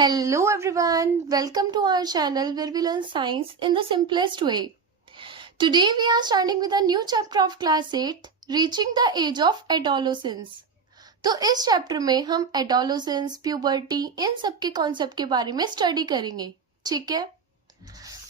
Hello everyone, welcome to our channel where we learn science in the simplest way. Today we are starting with a new chapter of class 8, reaching the age of adolescence. तो इस chapter में हम adolescence, puberty इन सब के concept के बारे में study करेंगे. ठीक है,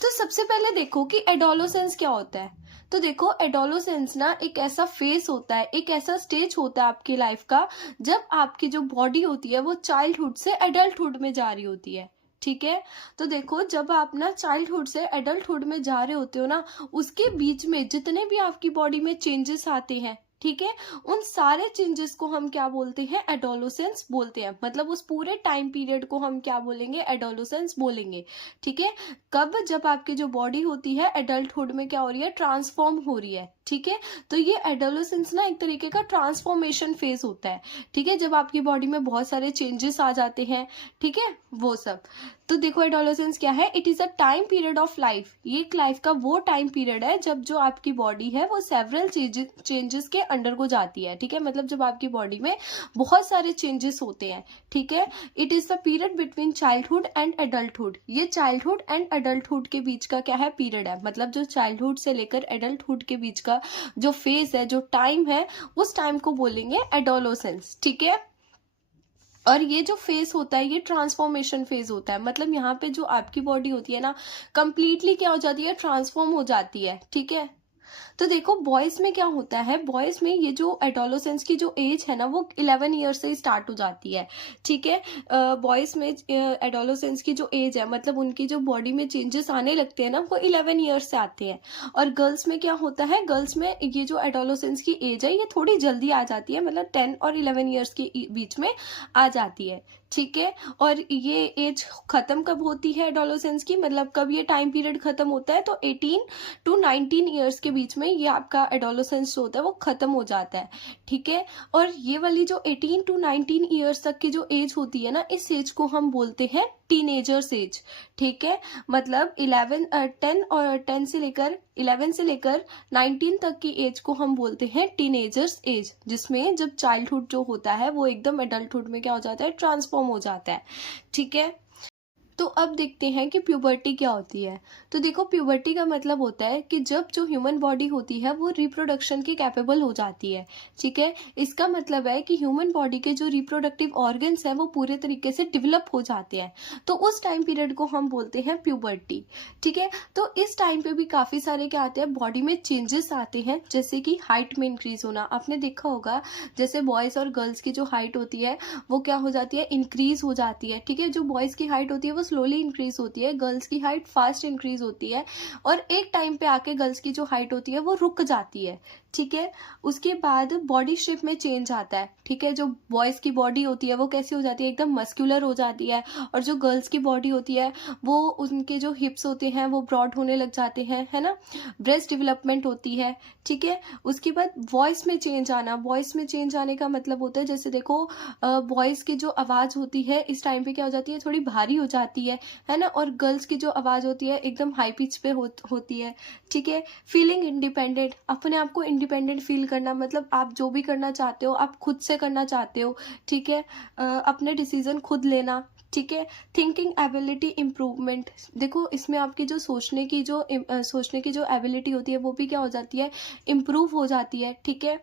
तो सबसे पहले देखो कि एडोलेसेंस क्या होता है. तो देखो एडोलेसेंस ना एक ऐसा फेस होता है, एक ऐसा स्टेज होता है आपकी लाइफ का जब आपकी जो बॉडी होती है वो चाइल्डहुड से एडल्टहुड में जा रही होती है. ठीक है, तो देखो जब आप ना चाइल्डहुड से एडल्टहुड में जा रहे होते हो ना, उसके बीच में जितने भी आपकी बॉडी में चेंजेस आते हैं, ठीक है, उन सारे चेंजेस को हम क्या बोलते हैं, एडोलेसेंस बोलते हैं. मतलब उस पूरे टाइम पीरियड को हम क्या बोलेंगे, एडोलेसेंस बोलेंगे. ठीक है, कब, जब आपकी जो बॉडी होती है एडल्टहुड में क्या हो रही है, ट्रांसफॉर्म हो रही है. ठीक है, तो ये एडोलेसेंस ना एक तरीके का ट्रांसफॉर्मेशन फेज होता है. ठीक है, जब आपकी बॉडी में बहुत सारे चेंजेस आ जाते हैं, ठीक है, वो सब. तो देखो एडोलेसेंस क्या है, it is a time period of life. ये लाइफ का वो टाइम पीरियड है जब जो आपकी बॉडी है वो सेवरल चेंजेस के अंडर को जाती है. ठीक है, मतलब जब आपकी बॉडी में बहुत सारे चेंजेस होते हैं. ठीक है, it is the period between childhood and adulthood. ये चाइल्डहुड एंड एडल्टहुड के बीच का क्या है, पीरियड है. मतलब जो चाइल्डहुड से लेकर एडल्टहुड के बीच का जो फेज है, जो टाइम है, उस टाइम को बोलेंगे एडोलेसेंस. ठीक है, और ये जो फेज होता है ये ट्रांसफॉर्मेशन फेज होता है. मतलब यहाँ पे जो आपकी बॉडी होती है ना, कंप्लीटली क्या हो जाती है, ट्रांसफॉर्म हो जाती है. ठीक है, तो देखो बॉयज में क्या होता है, बॉयज में ये जो एडोलेसेंस की जो एज है ना वो 11 ईयर से स्टार्ट हो जाती है. ठीक है, बॉयज में एडोलेसेंस की जो एज है, मतलब उनकी जो बॉडी में चेंजेस आने लगते हैं ना, वो 11 ईयर से आते हैं. और गर्ल्स में क्या होता है, गर्ल्स में ये जो एडोलेसेंस की एज है ये थोड़ी जल्दी आ जाती है, मतलब 10 और 11 ईयर्स के बीच में आ जाती है. ठीक है, और ये एज खत्म कब होती है एडोलेसेंस की, मतलब कब ये टाइम पीरियड खत्म होता है, तो 18 टू 19 ईयर्स के बीच में ये आपका एडोलेसेंस होता है वो खत्म हो जाता है. ठीक है, और ये वाली जो 18 टू 19 ईयर्स तक की जो एज होती है ना, इस एज को हम बोलते हैं टीनेजर्स एज. ठीक है, मतलब 10 से लेकर 11 से लेकर 19 तक की एज को हम बोलते हैं टीनेजर्स एज, जिसमें जब चाइल्डहुड जो होता है वो एकदम एडल्टहुड में क्या हो जाता है, ट्रांसफॉर्म हो जाता है. ठीक है, तो अब देखते हैं कि प्यूबर्टी क्या होती है. तो देखो प्यूबर्टी का मतलब होता है कि जब जो ह्यूमन बॉडी होती है वो रिप्रोडक्शन की कैपेबल हो जाती है. ठीक है, इसका मतलब है कि ह्यूमन बॉडी के जो रिप्रोडक्टिव ऑर्गन्स हैं वो पूरे तरीके से डेवलप हो जाते हैं. तो उस टाइम पीरियड को हम बोलते हैं प्यूबर्टी. ठीक है, तो इस टाइम पे भी काफ़ी सारे क्या आते हैं, बॉडी में चेंजेस आते हैं, जैसे कि हाइट में इंक्रीज होना. आपने देखा होगा जैसे बॉयज़ और गर्ल्स की जो हाइट होती है वो क्या हो जाती है, इंक्रीज हो जाती है. ठीक है, जो बॉयज़ की हाइट होती है वो स्लोली इंक्रीज होती है, गर्ल्स की हाइट फास्ट इंक्रीज होती है, और एक टाइम पे आके गर्ल्स की जो हाइट होती है वो रुक जाती है. ठीक है, उसके बाद बॉडी शेप में चेंज आता है. ठीक है, जो बॉयज की बॉडी होती है वो कैसी हो जाती है, एकदम मस्कुलर हो जाती है, और जो गर्ल्स की बॉडी होती है वो उनके जो हिप्स होते हैं वो ब्रॉड होने लग जाते हैं, है ना, ब्रेस्ट डेवलपमेंट होती है. ठीक है, उसके बाद वॉइस में चेंज आना. वॉइस में चेंज आने का मतलब होता है, जैसे देखो बॉयज की जो आवाज़ होती है इस टाइम पे क्या हो जाती है, थोड़ी भारी हो जाती है ना, और गर्ल्स की जो आवाज़ होती है एकदम हाई पिच पे होती है. ठीक है, फीलिंग इंडिपेंडेंट, अपने आप को इंडिपेंडेंट फील करना, मतलब आप जो भी करना चाहते हो आप खुद से करना चाहते हो. ठीक है, अपने डिसीजन खुद लेना. ठीक है, थिंकिंग एबिलिटी इम्प्रूवमेंट, देखो इसमें आपकी जो सोचने की जो एबिलिटी होती है वो भी क्या हो जाती है, इम्प्रूव हो जाती है. ठीक है,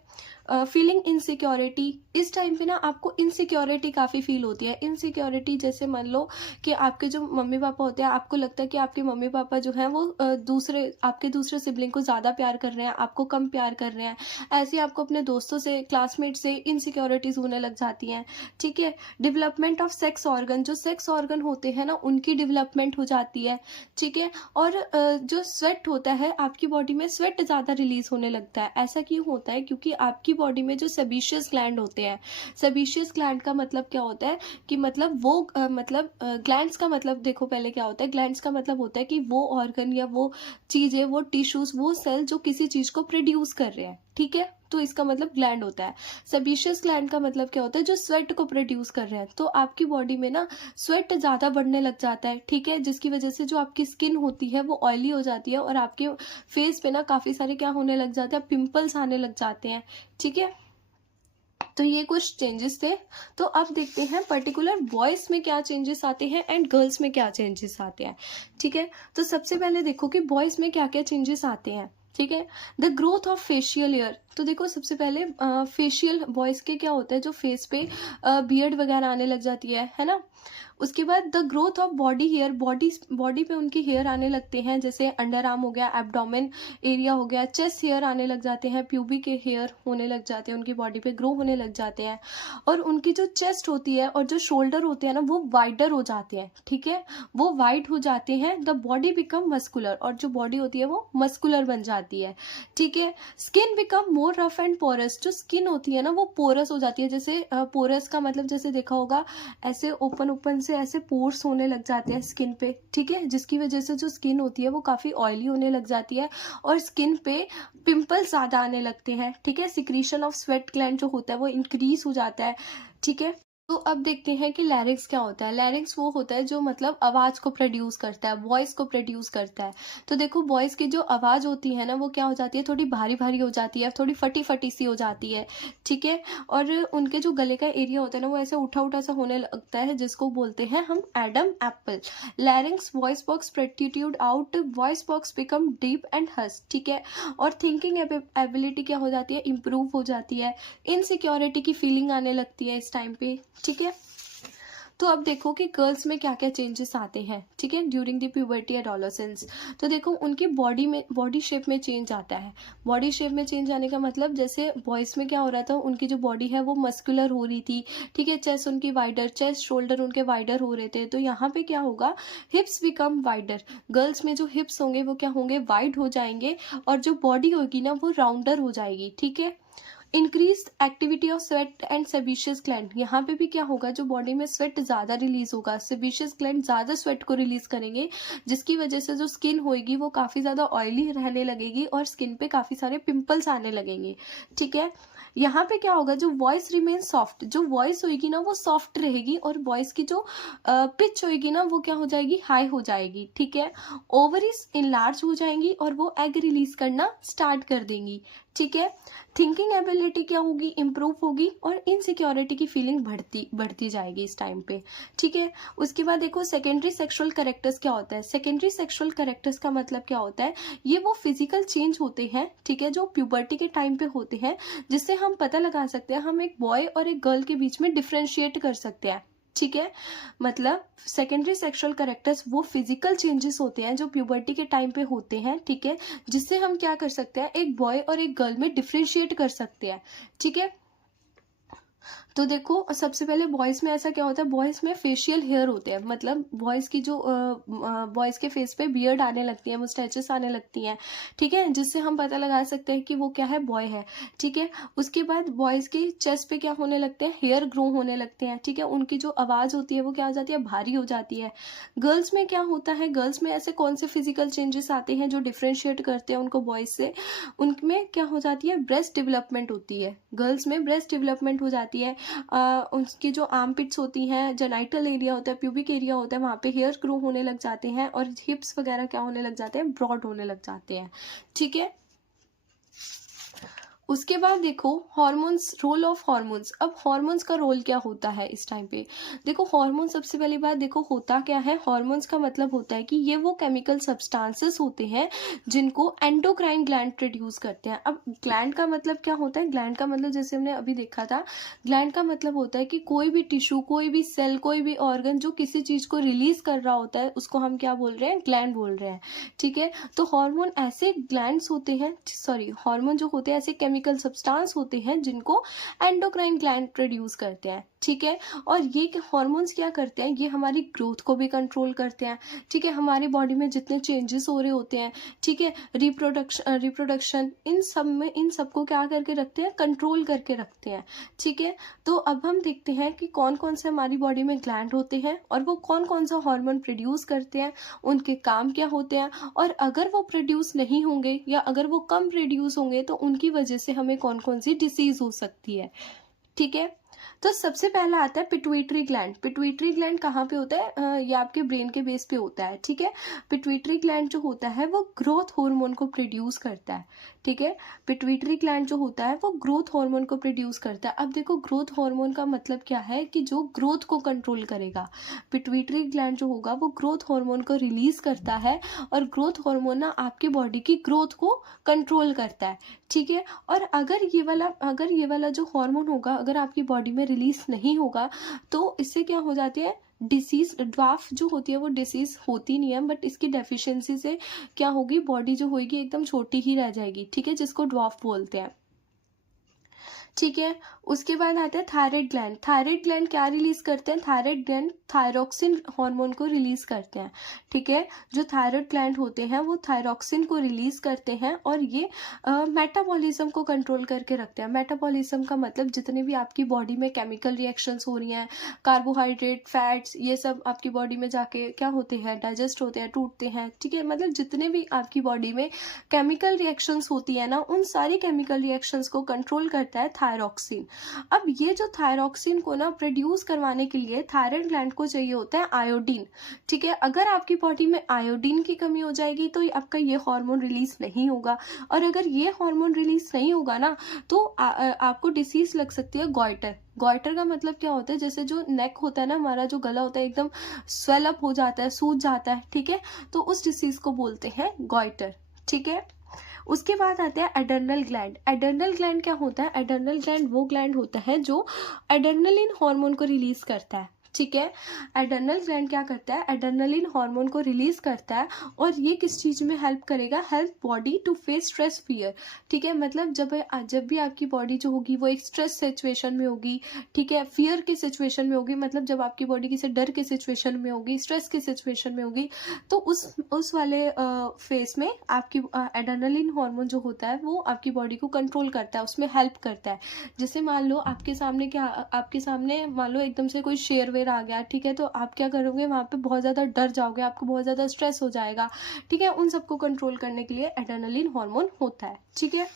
फीलिंग इनसिक्योरिटी, इस टाइम पे ना आपको इनसिक्योरिटी काफ़ी फील होती है. इनसिक्योरिटी जैसे मान लो कि आपके जो मम्मी पापा होते हैं, आपको लगता है कि आपके मम्मी पापा जो हैं वो आपके दूसरे सिबलिंग को ज़्यादा प्यार कर रहे हैं, आपको कम प्यार कर रहे हैं. ऐसे आपको अपने दोस्तों से, क्लासमेट से इनसिक्योरिटीज़ होने लग जाती हैं. ठीक है, डेवलपमेंट ऑफ सेक्स ऑर्गन, जो सेक्स ऑर्गन होते हैं ना उनकी डेवलपमेंट हो जाती है. ठीक है, और जो स्वेट होता है आपकी बॉडी में, स्वेट ज़्यादा रिलीज होने लगता है. ऐसा क्यों होता है, क्योंकि आपकी बॉडी में जो सेबेशियस ग्लैंड होते हैं, सेबेशियस ग्लैंड का मतलब क्या होता है कि मतलब वो ग्लैंड्स का मतलब देखो पहले क्या होता है, ग्लैंड्स का मतलब होता है कि वो ऑर्गन या वो चीज़ें, वो टिश्यूज, वो सेल जो किसी चीज़ को प्रोड्यूस कर रहे हैं. ठीक है, तो इसका मतलब ग्लैंड होता है. सेबेशियस ग्लैंड का मतलब क्या होता है, जो स्वेट को प्रोड्यूस कर रहे हैं. तो आपकी बॉडी में ना स्वेट ज़्यादा बढ़ने लग जाता है. ठीक है, जिसकी वजह से जो आपकी स्किन होती है वो ऑयली हो जाती है, और आपके फेस पे ना काफ़ी सारे क्या होने लग जाते हैं, पिंपल्स आने लग जाते हैं. ठीक है, तो ये कुछ चेंजेस थे। तो अब देखते हैं पर्टिकुलर बॉयज़ में क्या चेंजेस आते हैं एंड गर्ल्स में क्या चेंजेस आते हैं। ठीक है, तो सबसे पहले देखो कि बॉयज़ में क्या क्या चेंजेस आते हैं। ठीक है, the growth of facial hair. तो देखो सबसे पहले फेशियल बॉयज़ के क्या होता है, जो फेस पे बियर्ड वगैरह आने लग जाती है ना। उसके बाद the growth of body hair, body पे उनकी हेयर आने लगते हैं, जैसे अंडर आर्म हो गया, एब्डोमेन एरिया हो गया, चेस्ट हेयर आने लग जाते हैं, प्यूबिक के हेयर होने लग जाते हैं, उनकी बॉडी पे ग्रो होने लग जाते हैं। और उनकी जो चेस्ट होती है और जो शोल्डर होते हैं ना, वो वाइडर हो जाते हैं। ठीक है, वो वाइड हो जाते हैं। द बॉडी बिकम मस्कुलर, और जो बॉडी होती है वो मस्कुलर बन जाती है। ठीक है, skin become more rough and porous. जो स्किन होती है ना वो पोरस हो जाती है। जैसे पोरस का मतलब जैसे देखा होगा, ऐसे ओपन ओपन से ऐसे पोर्स होने लग जाते हैं स्किन पे। ठीक है, जिसकी वजह से जो स्किन होती है वो काफ़ी ऑयली होने लग जाती है और स्किन पे पिंपल्स ज़्यादा आने लगते हैं। ठीक है, सिक्रीशन ऑफ स्वेट ग्लैंड जो होता है वो इंक्रीज हो जाता है। ठीक है, तो अब देखते हैं कि लैरिंक्स क्या होता है। लैरिंक्स वो होता है जो मतलब आवाज़ को प्रोड्यूस करता है, वॉइस को प्रोड्यूस करता है। तो देखो बॉयज़ की जो आवाज़ होती है ना वो क्या हो जाती है, थोड़ी भारी भारी हो जाती है, थोड़ी फटी फटी सी हो जाती है। ठीक है, और उनके जो गले का एरिया होता है ना वो ऐसे उठा उठा सा होने लगता है, जिसको बोलते हैं हम Adam apple. Larynx voice box protrude out, voice box become deep and हस। ठीक है, और थिंकिंग एबिलिटी क्या हो जाती है, इम्प्रूव हो जाती है। इनसिक्योरिटी की फीलिंग आने लगती है इस टाइम पे। ठीक है, तो अब देखो कि गर्ल्स में क्या क्या चेंजेस आते हैं। ठीक है, ड्यूरिंग द प्यूबर्टी एडोलेसेंस। तो देखो उनकी बॉडी शेप में चेंज आता है। बॉडी शेप में चेंज आने का मतलब, जैसे बॉयज़ में क्या हो रहा था, उनकी जो बॉडी है वो मस्कुलर हो रही थी। ठीक है, चेस्ट उनकी वाइडर, चेस्ट शोल्डर उनके वाइडर हो रहे थे। तो यहाँ पे क्या होगा, हिप्स बिकम वाइडर। गर्ल्स में जो हिप्स होंगे वो क्या होंगे, वाइड हो जाएंगे, और जो बॉडी होगी ना वो राउंडर हो जाएगी। ठीक है, increase activity of sweat and sebaceous gland. यहाँ पे भी क्या होगा, जो बॉडी में स्वेट ज़्यादा रिलीज होगा, सेबेशियस ग्लैंड ज़्यादा स्वेट को रिलीज करेंगे, जिसकी वजह से जो स्किन होगी वो काफ़ी ज़्यादा ऑयली रहने लगेगी और स्किन पे काफ़ी सारे पिंपल्स आने लगेंगे। ठीक है, यहाँ पे क्या होगा, जो वॉइस रिमेन सॉफ्ट। जो वॉइस होगी ना वो सॉफ्ट रहेगी, और वॉइस की जो पिच होगी ना वो क्या हो जाएगी, हाई हो जाएगी। ठीक है, ओवरीज इनलार्ज हो जाएंगी और वो एग रिलीज करना स्टार्ट कर देंगी। ठीक है, थिंकिंग एबिलिटी क्या होगी, इम्प्रूव होगी, और इनसिक्योरिटी की फीलिंग बढ़ती जाएगी इस टाइम पे। ठीक है, उसके बाद देखो सेकेंडरी सेक्सुअल कैरेक्टर्स क्या होता है। सेकेंडरी सेक्सुअल कैरेक्टर्स का मतलब क्या होता है, ये वो फिजिकल चेंज होते हैं। ठीक है, जो प्यूबर्टी के टाइम पे होते हैं, जिससे हम पता लगा सकते हैं, हम एक बॉय और एक गर्ल के बीच में डिफ्रेंशिएट कर सकते हैं। ठीक है, मतलब सेकेंडरी सेक्सुअल कैरेक्टर्स वो फिजिकल चेंजेस होते हैं जो प्यूबर्टी के टाइम पे होते हैं। ठीक है, जिससे हम क्या कर सकते हैं, एक बॉय और एक गर्ल में डिफ्रेंशिएट कर सकते हैं। ठीक है, तो देखो सबसे पहले बॉयज़ में ऐसा क्या होता है, बॉयज़ में फेशियल हेयर होते हैं, मतलब बॉयज़ की जो बॉयज़ के फेस पे बियर्ड आने लगती है, मुस्टैचेस आने लगती हैं। ठीक है, जिससे हम पता लगा सकते हैं कि वो क्या है, बॉय है। ठीक है, उसके बाद बॉयज़ की चेस्ट पे क्या होने लगते हैं, हेयर ग्रो होने लगते हैं। ठीक है, उनकी जो आवाज़ होती है वो क्या हो जाती है, भारी हो जाती है। गर्ल्स में क्या होता है, गर्ल्स में ऐसे कौन से फिजिकल चेंजेस आते हैं जो डिफ्रेंशिएट करते हैं उनको बॉयज़ से। उनमें क्या हो जाती है, ब्रेस्ट डेवलपमेंट होती है। गर्ल्स में ब्रेस्ट डेवलपमेंट हो जाती है। उसकी जो आर्म पिट्स होती हैं, जेनाइटल एरिया होता है, प्यूबिक एरिया होता है, वहाँ पे हेयर ग्रो होने लग जाते हैं, और हिप्स वगैरह क्या होने लग जाते हैं, ब्रॉड होने लग जाते हैं। ठीक है, उसके बाद देखो हॉर्मोन्स, रोल ऑफ हॉर्मोन्स। अब हॉर्मोन्स का रोल क्या होता है इस टाइम पे। देखो हॉर्मोन, सबसे पहली बात देखो होता क्या है, हॉर्मोन्स का मतलब होता है कि ये वो केमिकल सब्सटेंसेस होते हैं जिनको एंडोक्राइन ग्लैंड प्रोड्यूस करते हैं। अब ग्लैंड का मतलब क्या होता है, ग्लैंड का मतलब जैसे हमने अभी देखा था, ग्लैंड का मतलब होता है कि कोई भी टिश्यू, कोई भी सेल, कोई भी ऑर्गन जो किसी चीज़ को रिलीज कर रहा होता है उसको हम क्या बोल रहे हैं, ग्लैंड बोल रहे हैं। ठीक है, तो हार्मोन ऐसे ग्लैंड्स होते हैं, सॉरी हार्मोन जो होते हैं ऐसे केमिकल सब्सटेंस होते हैं जिनको एंडोक्राइन ग्लैंड प्रोड्यूस करते हैं। ठीक है, और ये हार्मोन्स क्या करते हैं, ये हमारी ग्रोथ को भी कंट्रोल करते हैं। ठीक है, हमारी बॉडी में जितने चेंजेस हो रहे होते हैं, ठीक है, रिप्रोडक्शन इन सब में, इन सबको क्या करके रखते हैं, कंट्रोल करके रखते हैं। ठीक है, तो अब हम देखते हैं कि कौन कौन से हमारी बॉडी में ग्लैंड होते हैं और वो कौन कौन सा हार्मोन प्रोड्यूस करते हैं, उनके काम क्या होते हैं, और अगर वो प्रोड्यूस नहीं होंगे या अगर वो कम प्रोड्यूस होंगे तो उनकी वजह से हमें कौन कौन सी डिसीज हो सकती है। ठीक है, तो सबसे पहला आता है पिट्यूटरी ग्लैंड। पिट्यूटरी ग्लैंड कहाँ पे होता है? ये आपके ब्रेन के बेस पे होता है, ठीक है। पिट्यूटरी ग्लैंड जो होता है वो ग्रोथ हार्मोन को प्रोड्यूस करता है, ठीक है। पिट्यूटरी ग्लैंड जो होता है वो ग्रोथ हार्मोन को प्रोड्यूस करता है। अब देखो ग्रोथ हार्मोन का मतलब क्या है कि जो ग्रोथ को कंट्रोल करेगा। पिट्यूटरी ग्लैंड जो होगा वो ग्रोथ हार्मोन को रिलीज करता है, और ग्रोथ हार्मोन ना आपकी बॉडी की ग्रोथ को कंट्रोल करता है, ठीक है। और अगर ये वाला जो हार्मोन होगा अगर आपकी बॉडी में रिलीज नहीं होगा तो इससे क्या हो जाती है, डिसीज, ड्वार्फ जो होती है वो डिसीज होती नहीं है, बट इसकी डेफिशिएंसी से क्या होगी, बॉडी जो होगी एकदम छोटी ही रह जाएगी, ठीक है, जिसको ड्वार्फ बोलते हैं, ठीक है। उसके बाद आता है थायराइड ग्लैंड। थायराइड ग्लैंड क्या रिलीज करते हैं? थायराइड ग्लैंड थायरोक्सिन हार्मोन को रिलीज करते हैं, ठीक है। जो थायराइड ग्लैंड होते हैं वो थायरोक्सिन को रिलीज करते हैं, और ये मेटाबॉलिज्म को कंट्रोल करके रखते हैं। मेटाबॉलिज्म का मतलब जितने भी आपकी बॉडी में केमिकल रिएक्शंस हो रही हैं, कार्बोहाइड्रेट, फैट्स, ये सब आपकी बॉडी में जाके क्या होते हैं, डाइजेस्ट होते हैं, टूटते हैं, ठीक है। मतलब जितने भी आपकी बॉडी में केमिकल रिएक्शंस होती है ना, उन सारी केमिकल रिएक्शंस को कंट्रोल करता है थायरोक्सिन। अब ये जो थायरोक्सिन को ना प्रोड्यूस करवाने के लिए थायराइड ग्लैंड को चाहिए होता है आयोडीन, ठीक है। अगर आपकी बॉडी में आयोडीन की कमी हो जाएगी तो आपका ये हार्मोन रिलीज नहीं होगा, और अगर ये हार्मोन रिलीज नहीं होगा ना तो आपको डिसीज लग सकती है गॉइटर। गॉइटर का मतलब क्या होता है, जैसे जो नेक होता है ना, हमारा जो गला होता है एकदम स्वेल अप हो जाता है, सूज जाता है, ठीक है, तो उस डिसीज को बोलते हैं गॉइटर, ठीक है। उसके बाद आते हैं एड्रेनल ग्लैंड। एड्रेनल ग्लैंड क्या होता है? एड्रेनल ग्लैंड वो ग्लैंड होता है जो एड्रेनलिन हार्मोन को रिलीज करता है, ठीक है। एड्रेनल ग्लैंड क्या करता है? एड्रेनलिन हार्मोन को रिलीज करता है, और ये किस चीज में हेल्प करेगा? Help body to face stress, fear, ठीक है। मतलब जब भी आपकी बॉडी जो होगी वो एक स्ट्रेस सिचुएशन में होगी, ठीक है, फियर की सिचुएशन में होगी, मतलब जब आपकी बॉडी किसी डर की सिचुएशन में होगी, स्ट्रेस की सिचुएशन में होगी, तो उस वाले फेस में आपकी एड्रेनलिन हार्मोन जो होता है वो आपकी बॉडी को कंट्रोल करता है, उसमें हेल्प करता है। जैसे मान लो आपके सामने मान लो एकदम से कोई शेर वेर आ गया, ठीक है, तो आप क्या करोगे, वहां पे बहुत ज्यादा डर जाओगे, आपको बहुत ज्यादा स्ट्रेस हो जाएगा, ठीक है। उन सबको कंट्रोल करने के लिए एड्रेनलिन हार्मोन होता है, ठीक है।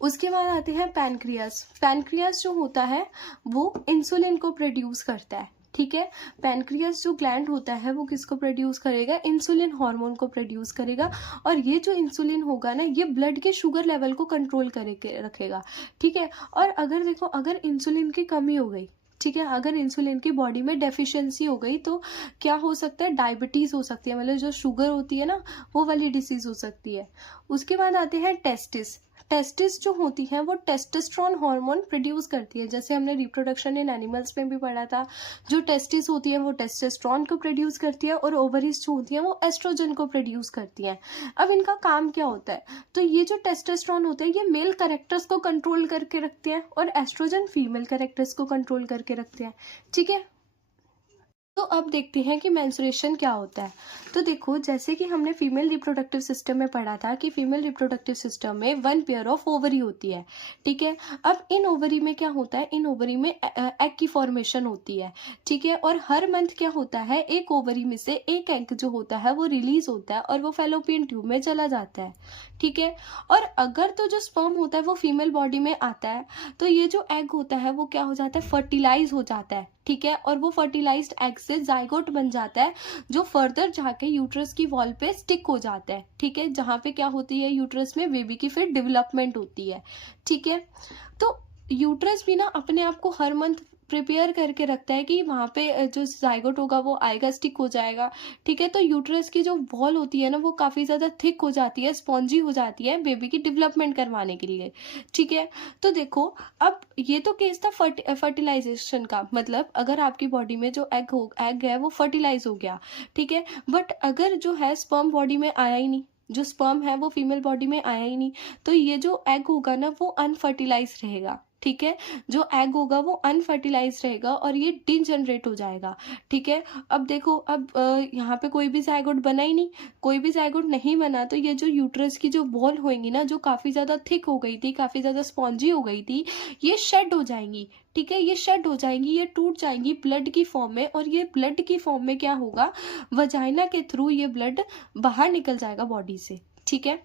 उसके बाद आते हैं पैनक्रियास। पैनक्रियास जो होता है वो इंसुलिन को प्रोड्यूस करता है, ठीक है। पैनक्रियास जो ग्लैंड होता है वो किसको प्रोड्यूस करेगा? इंसुलिन हार्मोन को प्रोड्यूस करेगा, और ये जो इंसुलिन होगा ना ये ब्लड के शुगर लेवल को कंट्रोल करके रखेगा, ठीक है। और अगर देखो अगर इंसुलिन की कमी हो गई, ठीक है, अगर इंसुलिन की बॉडी में डेफिशिएंसी हो गई तो क्या हो सकता है? डायबिटीज हो सकती है, मतलब जो शुगर होती है ना वो वाली डिसीज हो सकती है। उसके बाद आते हैं टेस्टिस। टेस्टिस जो होती है वो टेस्टोस्टेरोन हार्मोन प्रोड्यूस करती है, जैसे हमने रिप्रोडक्शन इन एनिमल्स में भी पढ़ा था। जो टेस्टिस होती है वो टेस्टोस्टेरोन को प्रोड्यूस करती है, और ओवरीज जो होती है वो एस्ट्रोजन को प्रोड्यूस करती है। अब इनका काम क्या होता है? तो ये जो टेस्टोस्टेरोन होता है ये मेल कैरेक्टर्स को कंट्रोल करके रखते हैं, और एस्ट्रोजन फीमेल कैरेक्टर्स को कंट्रोल करके रखते हैं, ठीक है। तो अब देखते हैं कि मेंस्ट्रुएशन क्या होता है। तो देखो जैसे कि हमने फीमेल रिप्रोडक्टिव सिस्टम में पढ़ा था कि फीमेल रिप्रोडक्टिव सिस्टम में वन पेयर ऑफ ओवरी होती है, ठीक है। अब इन ओवरी में क्या होता है? इन ओवरी में एग की फॉर्मेशन होती है, ठीक है। और हर मंथ क्या होता है? एक ओवरी में से एक एग जो होता है वो रिलीज होता है और वो फैलोपियन ट्यूब में चला जाता है, ठीक है। और अगर तो जो स्पर्म होता है वो फीमेल बॉडी में आता है तो ये जो एग होता है वो क्या हो जाता है? फर्टिलाइज हो जाता है, ठीक है। और वो फर्टिलाइज्ड एग से जाइगोट बन जाता है जो फर्दर जाके यूट्रस की वॉल पे स्टिक हो जाता है, ठीक है, जहां पे क्या होती है? यूट्रस में बेबी की फिर डेवलपमेंट होती है, ठीक है। तो यूट्रस भी ना अपने आप को हर मंथ प्रिपेयर करके रखता है कि वहां पे जो जाइगोट होगा वो आएगा, स्टिक हो जाएगा, ठीक है। तो यूट्रस की जो वॉल होती है ना वो काफी ज्यादा थिक हो जाती है, स्पॉन्जी हो जाती है बेबी की डेवलपमेंट करवाने के लिए, ठीक है। तो देखो अब ये तो केस था फर्टिलाइजेशन का, मतलब अगर आपकी बॉडी में जो एग है वो फर्टिलाइज हो गया, ठीक है। बट अगर जो है स्पर्म बॉडी में आया ही नहीं, जो स्पर्म है वो फीमेल बॉडी में आया ही नहीं, तो ये जो एग होगा ना वो अनफर्टिलाइज रहेगा, ठीक है। जो एग होगा वो अनफर्टिलाइज रहेगा और ये डिजनरेट हो जाएगा, ठीक है। अब देखो अब यहाँ पे कोई भी जाइगोट बना ही नहीं, कोई भी जाइगोट नहीं बना, तो ये जो यूट्रस की जो वॉल होंगी ना जो काफी ज्यादा थिक हो गई थी, काफी ज्यादा स्पॉन्जी हो गई थी, ये शेड हो जाएंगी, ठीक है। ये शेड हो जाएंगी, ये टूट जाएंगी ब्लड की फॉर्म में, और ये ब्लड की फॉर्म में क्या होगा? वजाइना के थ्रू ये ब्लड बाहर निकल जाएगा बॉडी से, ठीक है।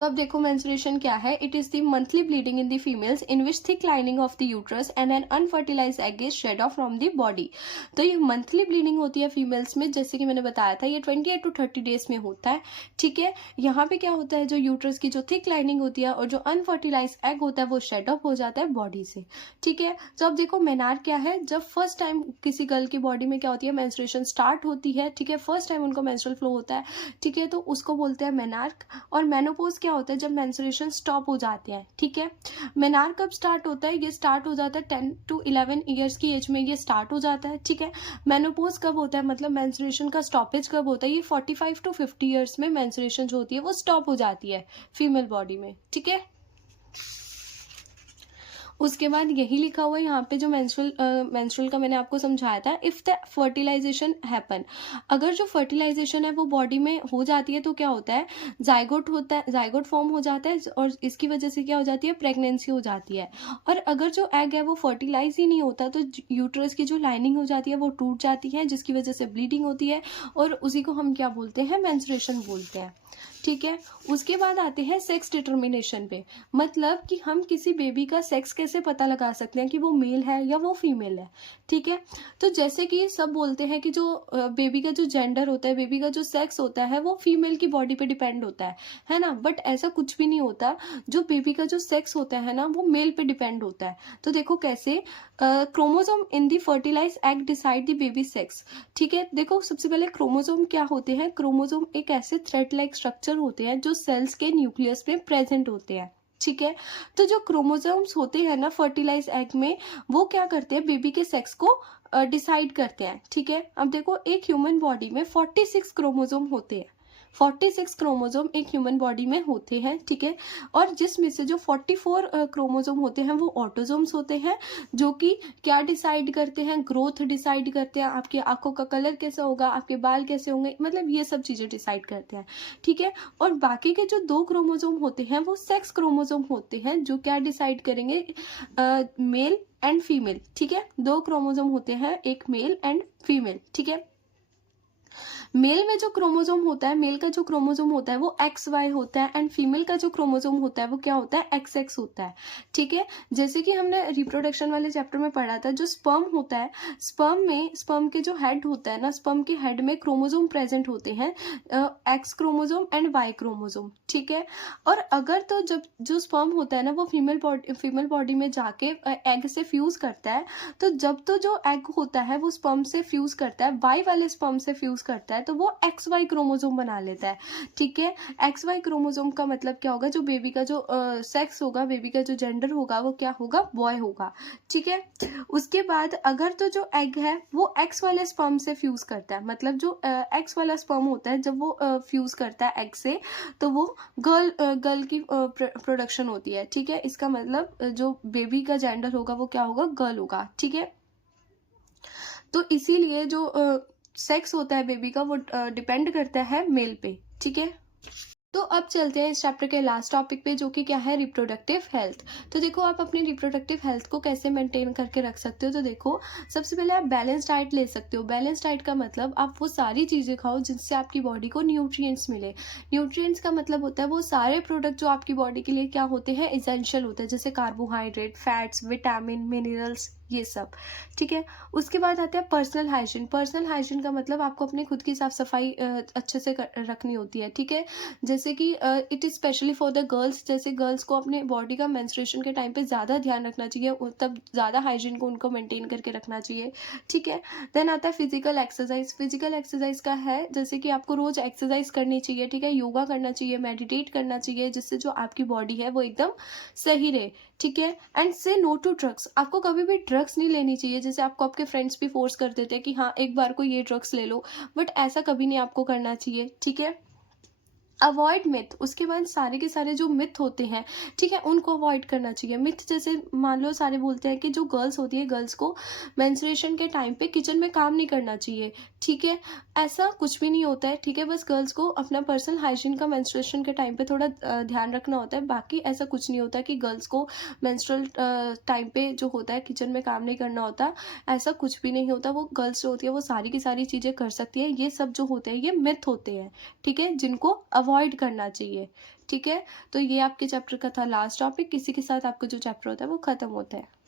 अब देखो मेंस्ट्रुएशन क्या है. It is the monthly bleeding in the females in which thick lining of the uterus and an unfertilized egg is shed off from the body. तो ये मंथली ब्लीडिंग होती है फीमेल्स में, जैसे कि मैंने बताया था ये 28 to 30 डेज में होता है. ठीक है, यहाँ पे क्या होता है, जो यूट्रस की जो थिक लाइनिंग होती है और जो अनफर्टिलाइज्ड एग होता है वो शेड ऑफ हो जाता है बॉडी से. ठीक है, तो अब देखो मेनार क्या है. जब फर्स्ट टाइम किसी गर्ल की बॉडी में क्या होती है, मेंस्ट्रुएशन स्टार्ट होती है. ठीक है, फर्स्ट टाइम उनको मेंस्ट्रुअल फ्लो होता है. ठीक है, तो उसको बोलते हैं मेनार्क. और मेनोपॉज क्या होता है, जब मेंस्ट्रुएशन स्टॉप हो जाते हैं. ठीक है, मेनार कब स्टार्ट होता है, ये स्टार्ट हो जाता है 10 to 11 ईयर्स की एज में ये स्टार्ट हो जाता है. ठीक है, मेनोपॉज कब होता है, मतलब मेंस्ट्रुएशन का स्टॉपेज कब होता है, ये 45 to 50 ईयर्स में मेंस्ट्रुएशन जो होती है वो स्टॉप हो जाती है फीमेल बॉडी में. ठीक है, उसके बाद यही लिखा हुआ है यहाँ पे जो मेंस्ट्रुअल का मैंने आपको समझाया था. इफ द फर्टिलाइजेशन हैपन, अगर जो फर्टिलाइजेशन है वो बॉडी में हो जाती है तो क्या होता है, जाइगोट होता है, जाइगोट फॉर्म हो जाता है और इसकी वजह से क्या हो जाती है, प्रेगनेंसी हो जाती है. और अगर जो एग है वो फर्टिलाइज ही नहीं होता तो यूट्रस की जो लाइनिंग हो जाती है वो टूट जाती है, जिसकी वजह से ब्लीडिंग होती है और उसी को हम क्या बोलते हैं, मेंस्ट्रुएशन बोलते हैं. ठीक है, उसके बाद आते हैं सेक्स डिटर्मिनेशन पे, मतलब कि हम किसी बेबी का सेक्स कैसे पता लगा सकते हैं कि वो मेल है या वो फीमेल है. ठीक है, तो जैसे कि सब बोलते हैं कि जो बेबी का जो जेंडर होता है, बेबी का जो सेक्स होता है वो फीमेल की बॉडी पे डिपेंड होता है ना, बट ऐसा कुछ भी नहीं होता. जो बेबी का जो सेक्स होता है ना वो मेल पे डिपेंड होता है. तो देखो कैसे, chromosome in the fertilize egg decide the baby sex. ठीक है, देखो सबसे पहले क्रोमोसोम क्या होते हैं, क्रोमोसोम एक ऐसे थ्रेड लाइक स्ट्रक्चर होते हैं जो सेल्स के न्यूक्लियस में प्रेजेंट होते हैं. ठीक है, तो जो क्रोमोसोम्स होते हैं ना फर्टिलाइज एग में, वो क्या करते हैं, बेबी के सेक्स को डिसाइड करते हैं. ठीक है, अब देखो एक ह्यूमन बॉडी में 46 क्रोमोसोम होते हैं. 46 क्रोमोसोम एक ह्यूमन बॉडी में होते हैं. ठीक है, और जिसमें से जो 44 क्रोमोसोम होते हैं वो ऑटोसोम्स होते हैं, जो कि क्या डिसाइड करते हैं, ग्रोथ डिसाइड करते हैं, आपकी आंखों का कलर कैसा होगा, आपके बाल कैसे होंगे, मतलब ये सब चीजें डिसाइड करते हैं. ठीक है, और बाकी के जो 2 क्रोमोसोम होते हैं वो सेक्स क्रोमोसोम होते हैं, जो क्या डिसाइड करेंगे, मेल एंड फीमेल. ठीक है, 2 क्रोमोसोम होते हैं, एक मेल एंड फीमेल. ठीक है, मेल में जो क्रोमोसोम होता है, मेल का जो क्रोमोसोम होता है वो XY होता है एंड फीमेल का जो क्रोमोसोम होता है वो क्या होता है, XX होता है. ठीक है, जैसे कि हमने रिप्रोडक्शन वाले चैप्टर में पढ़ा था, जो स्पर्म होता है, स्पर्म के जो हेड होता है ना, स्पर्म के हेड में क्रोमोसोम प्रेजेंट होते हैं, X chromosome and Y chromosome. ठीक है, और अगर तो जब जो स्पर्म होता है ना वो फीमेल बॉडी में जाके एग से फ्यूज करता है, तो जब तो जो एग होता है वो स्पर्म से फ्यूज करता है, Y वाले स्पर्म से फ्यूज करता है, तो वो XY क्रोमोसोम बना लेता है. ठीक है, XY क्रोमोसोम का मतलब क्या होगा, जो बेबी का जो सेक्स होगा, बेबी का जो जेंडर होगा वो क्या होगा, बॉय होगा. ठीक है, उसके बाद अगर तो जो एग है वो X वाले स्पर्म से फ्यूज करता है, मतलब जो X वाला स्पर्म होता है जब वो फ्यूज करता है एग से, तो वो गर्ल की प्रोडक्शन होती है. ठीक है, इसका मतलब जो बेबी का जेंडर होगा वो क्या होगा, गर्ल होगा. ठीक है, तो इसीलिए जो सेक्स होता है बेबी का वो डिपेंड करता है मेल पे. ठीक है, तो अब चलते हैं इस चैप्टर के लास्ट टॉपिक पे, जो कि क्या है, रिप्रोडक्टिव हेल्थ. तो देखो आप अपनी रिप्रोडक्टिव हेल्थ को कैसे मेंटेन करके रख सकते हो. तो देखो सबसे पहले आप बैलेंस डाइट ले सकते हो. बैलेंस डाइट का मतलब आप वो सारी चीज़ें खाओ जिनसे आपकी बॉडी को न्यूट्रिएंट्स मिले. न्यूट्रिएंट्स का मतलब होता है वो सारे प्रोडक्ट जो आपकी बॉडी के लिए क्या होते हैं, इसेंशियल होते हैं, जैसे कार्बोहाइड्रेट, फैट्स, विटामिन, मिनरल्स, ये सब. ठीक है, उसके बाद आता है पर्सनल हाइजीन. पर्सनल हाइजीन का मतलब आपको अपनी खुद की साफ सफाई अच्छे से रखनी होती है. ठीक है, जैसे कि it is specially for the girls, जैसे गर्ल्स को अपने बॉडी का मेंस्ट्रुएशन के टाइम पे ज़्यादा ध्यान रखना चाहिए, तब ज़्यादा हाइजीन को उनको मेंटेन करके रखना चाहिए. ठीक है, देन आता है फिजिकल एक्सरसाइज. फिजिकल एक्सरसाइज का है जैसे कि आपको रोज़ एक्सरसाइज करनी चाहिए. ठीक है, योगा करना चाहिए, मेडिटेट करना चाहिए, जिससे जो आपकी बॉडी है वो एकदम सही रहे. ठीक है, एंड से नो टू ड्रग्स. आपको कभी भी ड्रग्स नहीं लेनी चाहिए. जैसे आपको आपके फ्रेंड्स भी फोर्स कर देते हैं कि हाँ एक बार को ये ड्रग्स ले लो, बट ऐसा कभी नहीं आपको करना चाहिए. ठीक है, अवॉइड मिथ. उसके बाद सारे के सारे जो मिथ होते हैं, ठीक है, उनको अवॉइड करना चाहिए. मिथ जैसे मान लो सारे बोलते हैं कि जो गर्ल्स होती है, गर्ल्स को मेंस्ट्रुएशन के टाइम पे किचन में काम नहीं करना चाहिए. ठीक है, ऐसा कुछ भी नहीं होता है. ठीक है, बस गर्ल्स को अपना पर्सनल हाइजीन का मेंस्ट्रुएशन के टाइम पे थोड़ा ध्यान रखना होता है. बाकी ऐसा कुछ नहीं होता कि गर्ल्स को मेंस्ट्रुअल टाइम पे जो होता है किचन में काम नहीं करना होता, ऐसा कुछ भी नहीं होता. वो गर्ल्स जो होती है वो सारी की सारी चीज़ें कर सकती है. ये सब जो होते हैं ये मिथ होते हैं. ठीक है, जिनको अवॉइड करना चाहिए। ठीक है, तो ये आपके चैप्टर का था लास्ट टॉपिक। इसी के साथ आपका जो चैप्टर होता है वो ख़त्म होता है।